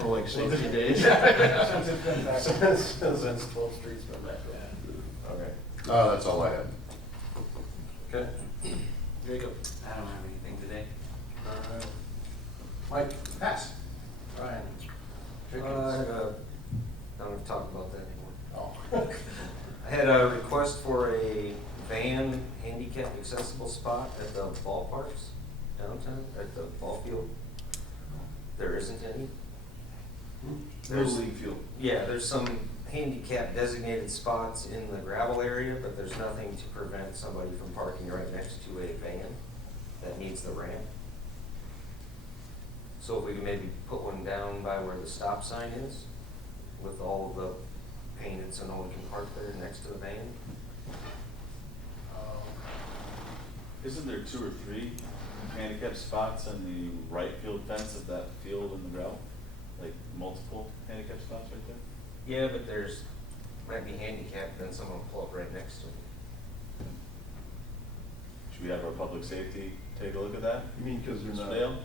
Oh, like 60 days? Since it's been back. Since 12th Street's been back there. Okay. That's all I had. Okay. Jacob? I don't have anything today. All right. Mike? Pass. Brian? I don't have to talk about that anymore. Oh. I had a request for a van handicap accessible spot at the ballparks downtown, at the ball field. There isn't any. Little League field. Yeah, there's some handicap designated spots in the gravel area, but there's nothing to prevent somebody from parking right next to a van that needs the ramp. So if we can maybe put one down by where the stop sign is, with all of the painted so no one can park there next to the van. Isn't there 2 or 3 handicap spots on the right field fence of that field in the gravel? Like multiple handicap spots right there? Yeah, but there's, might be handicapped, then someone will pull up right next to it. Should we have our public safety take a look at that? You mean because they're Mr. not, Dale?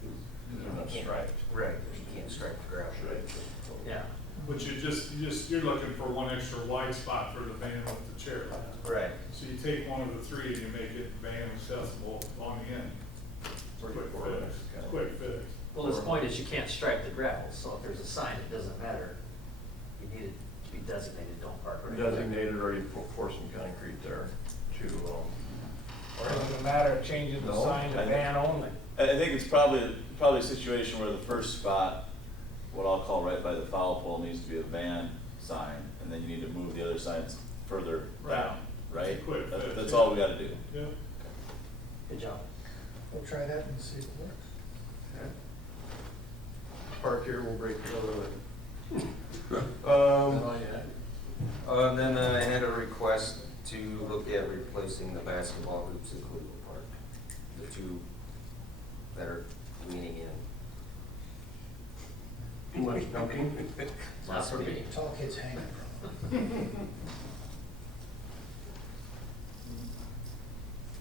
because they're not striped? Right, you can't strike the gravel. Yeah. But you're looking for one extra wide spot for the van with the chair. Right. So you take one of the 3 and you make it van accessible on the end. Pretty Quick forward, fix, kind of. quick fix. Well, his point is you can't stripe the gravel, so if there's a sign, it doesn't matter. You need it to be designated, don't park right there. Designated, or you pour some concrete there to, Or does it matter changing the No. sign to van only? I think it's probably a situation where the first spot, what I'll call right by the foul pole, needs to be a van sign, and then you need to move the other signs further down, right? Quick fix, That's yeah. all we gotta do. Yeah. Good job. We'll try that and see if it works. park here, we'll break the other leg. And then I had a request to look at replacing the basketball hoops at Cleveland Park. The 2 that are leaning in. Too much dunking? Not for me. Tall kids hanging from.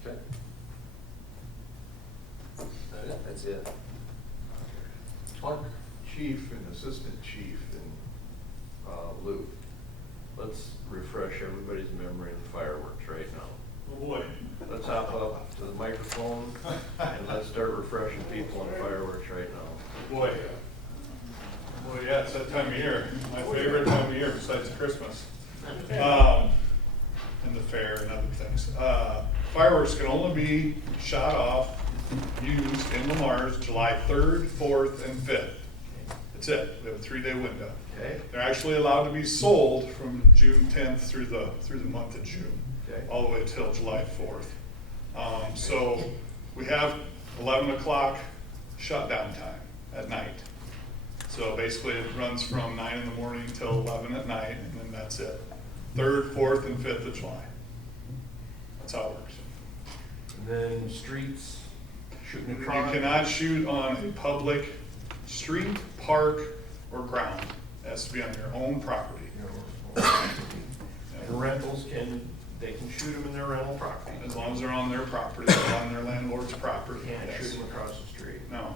Okay. That's it. Clark, chief and assistant chief in Lou. Let's refresh everybody's memory of fireworks right now. Oh, boy. Let's hop up to the microphone and let's start refreshing people on fireworks right now. Boy. Boy, yeah, it's that time of year. My favorite time of year besides Christmas. And the fair and other things. Fireworks can only be shot off, used in Lamar's July 3rd, 4th, and 5th. That's it. We have a 3-day window. Okay. They're actually allowed to be sold from June 10th through the month of June, Okay. all the way till July 4th. So we have 11 o'clock shutdown time at night. So basically it runs from 9 in the morning till 11 at night, and then that's it. 3rd, 4th, and 5th of July. That's how it works. And then streets, shooting You across. cannot shoot on a public street, park, or ground. It has to be on your own property. And rentals they can shoot them in their rental property. As long as they're on their property, or on their landlord's property. Can't yes. shoot them across the street. No.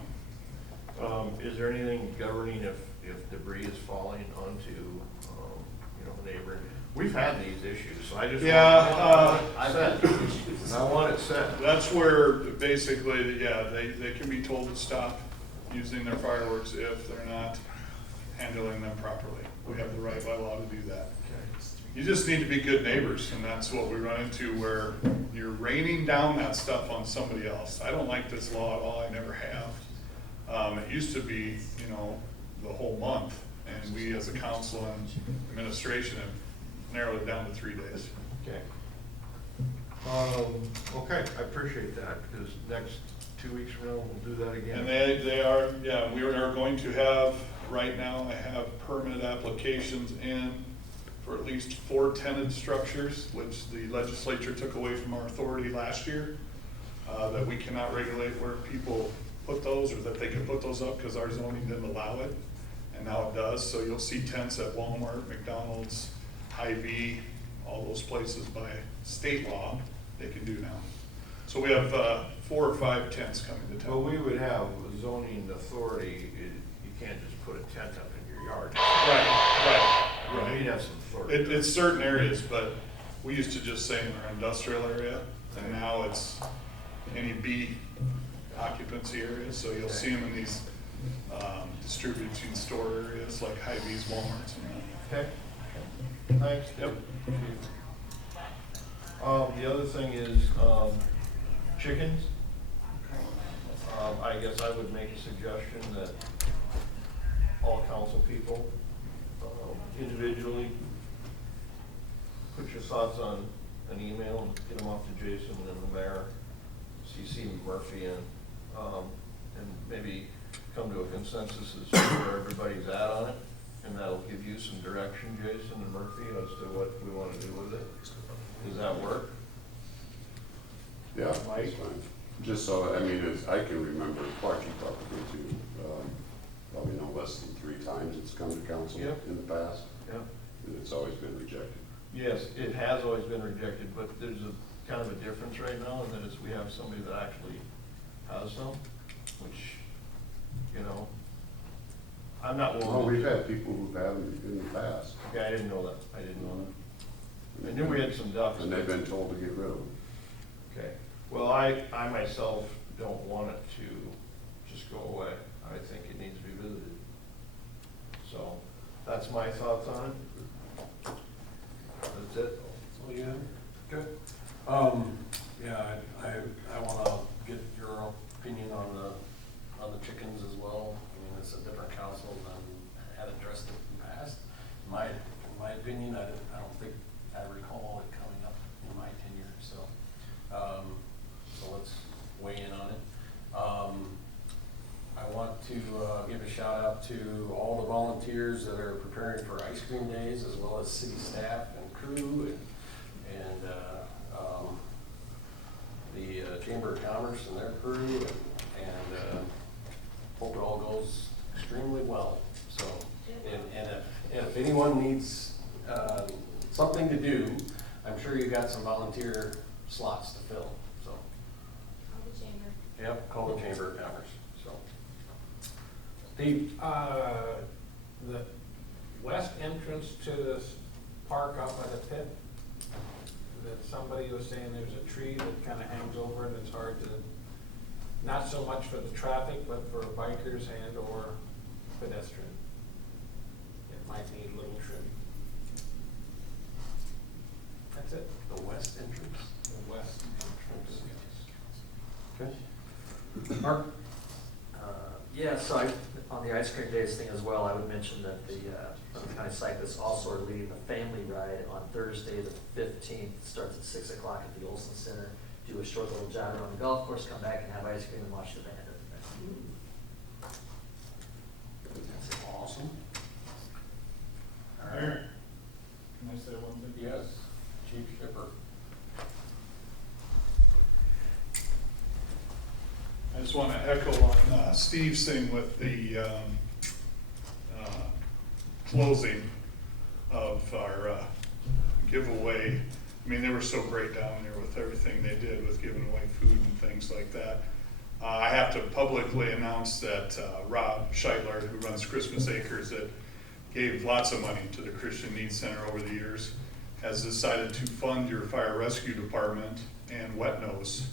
Is there anything governing if debris is falling onto, the neighbor? We've had these issues, so I just. Yeah, I want it set. That's where basically, yeah, they can be told to stop using their fireworks if they're not handling them properly. We have the right by law to do that. You just need to be good neighbors, and that's what we run into, where you're raining down that stuff on somebody else. I don't like this law at all, I never have. It used to be, the whole month, and we as a council and administration have narrowed it down to 3 days. Okay. Okay, I appreciate that, because next 2 weeks from now, we'll do that again. And they are, yeah, we are going to have, right now, I have permit applications in for at least 4 tenant structures, which the legislature took away from our authority last year, that we cannot regulate where people put those, or that they can put those up because our zoning didn't allow it, and now it does. So you'll see tents at Walmart, McDonald's, Hy-Vee, all those places by state law, they can do now. So we have 4 or 5 tents coming to Well, town. we would have zoning authority, you can't just put a tent up in your yard. Right. You'd have some sort of. It's certain areas, but we used to just say in our industrial area, and now it's any B occupancy areas, so you'll see them in these distributing store areas like Hy-Vee's, Walmart's and that. Okay, thanks. Yep. The other thing is, chickens. I guess I would make a suggestion that all council people, individually, put your thoughts on an email and get them off to Jason and the mayor, CC Murphy in, and maybe come to a consensus as to where everybody's at on it, and that'll give you some direction, Jason and Murphy, as to what we wanna do with it. Does that work? Yeah, that's Mike? fine. Just so, I mean, as I can remember, Clark, you talked to me too, probably no less than 3 times it's come to council Yep. in the past, Yeah. and it's always been rejected. Yes, it has always been rejected, but there's a kind of a difference right now, and that is we have somebody that actually has some, which, you know, I'm not Well, willing to. we've had people who've had them in the past, Okay, I didn't know that, I didn't know that. I knew we had some ducks. and they've been told to get rid of them. Okay, well, I myself don't want it to just go away. I think it needs to be visited. So, that's my thoughts on it. That's it. So, yeah, Good. yeah, I wanna get your opinion on the chickens as well. I mean, it's a different council than had addressed it in the past. In my opinion, I don't think I recall it coming up in my tenure, so, so let's weigh in on it. I want to give a shout out to all the volunteers that are preparing for ice cream days, as well as city staff and crew and the Chamber of Commerce and their crew, and hope it all goes extremely well. So, and if anyone needs something to do, I'm sure you got some volunteer slots to fill, so. Call the chamber. Yep, call the Chamber of Commerce, so. Steve? The west entrance to this park out by the pit, that somebody was saying there's a tree that kind of hangs over and it's hard to, not so much for the traffic, but for bikers and or pedestrian. It might need a little trim. That's it, The west entrance. the west entrance. Okay. Mark? Yeah, so on the ice cream days thing as well, I would mention that the County Cyclists also are leading the family ride on Thursday, the 15th. Starts at 6 o'clock at the Olson Center. Do a short little jog around the golf course, come back and have ice cream and watch the band at the band. That's awesome. All right. Mayor, can I say one thing? Yes, Chief Shipper. I just want to echo on Steve's thing with the closing of our giveaway. I mean, they were so great down there with everything they did with giving away food and things like that. I have to publicly announce that Rob Scheitler, who runs Christmas Acres, that gave lots of money to the Christian Needs Center over the years, has decided to fund your fire rescue department and Wet Nose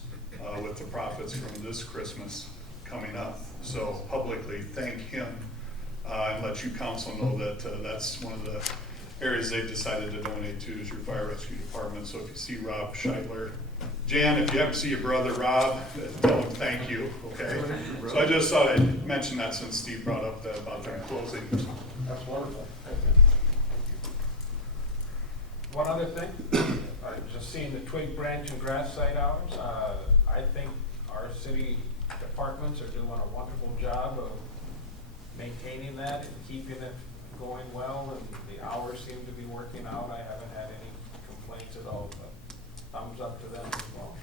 with the profits from this Christmas coming up. So publicly thank him and let you council know that that's one of the areas they've decided to donate to is your fire rescue department. So if you see Rob Scheitler, Jan, if you ever see your brother Rob, tell him thank you, okay? So I just thought I'd mention that since Steve brought up about their closing. That's wonderful. Thank you. One other thing, I've just seen the twig, branch, and grass site hours. I think our city departments are doing a wonderful job of maintaining that and keeping it going well, and the hours seem to be working out. I haven't had any complaints at all, but thumbs up to them as well.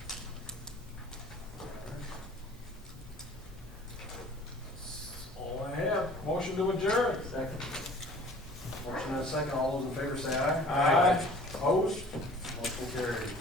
That's all I have. Motion to adjourn. Second. Motion and a second. All those in favor say aye. Aye. Opposed? Motion carries.